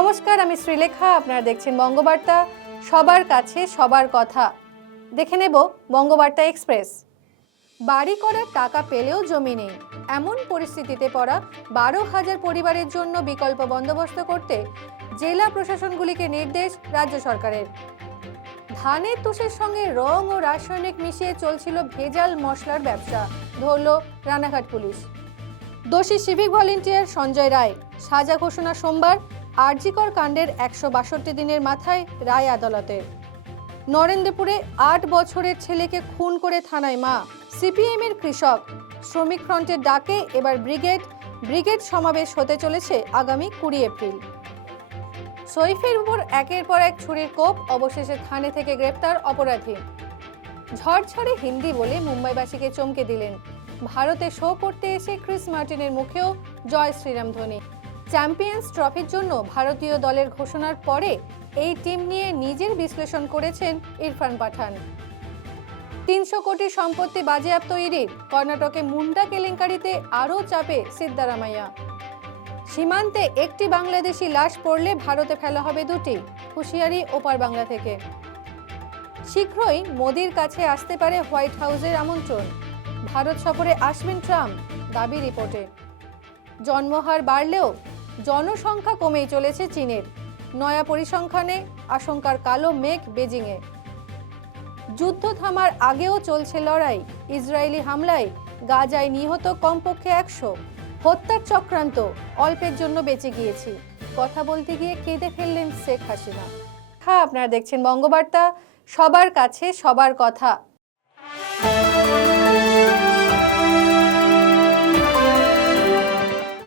নমস্কার, আমি শ্রীলেখা। আপনারা দেখছেন বঙ্গবার্তা। সবার কাছে সবার কথা। দেখে নেব বঙ্গবার্তা এক্সপ্রেস। বাড়ি করার টাকা পেলেও জমি নেই। এমন পরিস্থিতিতে পড়া বারো হাজার পরিবারের জন্য বিকল্প বন্দোবস্ত করতে জেলা প্রশাসনগুলিকে নির্দেশ রাজ্য সরকারের। ধানের তুষের সঙ্গে রং ও রাসায়নিক মিশিয়ে চলছিল ভেজাল মশলার ব্যবসা, ধরল রানাঘাট পুলিশ। দোষী সিভিক ভলেন্টিয়ার সঞ্জয় রায়। সাজা ঘোষণা সোমবার আরজিকর কাণ্ডের একশো বাষট্টি দিনের মাথায় রায় আদালতের। নরেন্দ্রপুরে আট বছরের ছেলেকে খুন করে থানায় মা। সিপিএম এর কৃষক, শ্রমিক ফ্রন্টের ডাকে এবার ব্রিগেড ব্রিগেড সমাবেশ হতে চলেছে আগামী কুড়ি এপ্রিল। সৈফের উপর একের পর এক ছুরির কোপ, অবশেষে থানে থেকে গ্রেপ্তার অপরাধী। ঝড়ঝড়ে হিন্দি বলে মুম্বাইবাসীকে চমকে দিলেন। ভারতে শো করতে এসে ক্রিস মার্টিনের মুখেও জয় শ্রীরাম ধোনি চ্যাম্পিয়ন্স ট্রফির জন্য ভারতীয় দলের ঘোষণার পরে এই টিম নিয়ে নিজের বিশ্লেষণ করেছেন ইরফান পাঠান। তিনশো কোটি সম্পত্তি বাজেয়াপ্ত ইডির কর্ণাটকে মুন্ডা কেলেঙ্কারিতে আরও চাপে সিদ্দারামাইয়া। সীমান্তে একটি বাংলাদেশি লাশ পড়লে ভারতে ফেলা হবে দুটি, হুঁশিয়ারি ওপার বাংলা থেকে। শীঘ্রই মোদির কাছে আসতে পারে হোয়াইট হাউসের আমন্ত্রণ। ভারত সফরে আসবেন ট্রাম্প, দাবি রিপোর্টে। জন্মহার বাড়লেও জনসংখ্যা কমেই চলেছে চীনের। নয়া পরিসংখ্যানে আশঙ্কার কালো মেঘ বেজিংয়ে। যুদ্ধ থামার আগেও চলছে লড়াই। ইসরায়েলি হামলায় গাজায় নিহত কমপক্ষে একশো। হত্যার চক্রান্ত অল্পের জন্য বেঁচে গিয়েছি। কথা বলতে গিয়ে কেঁদে ফেললেন শেখ হাসিনা। হ্যাঁ আপনারা দেখছেন বঙ্গবার্তা। সবার কাছে সবার কথা।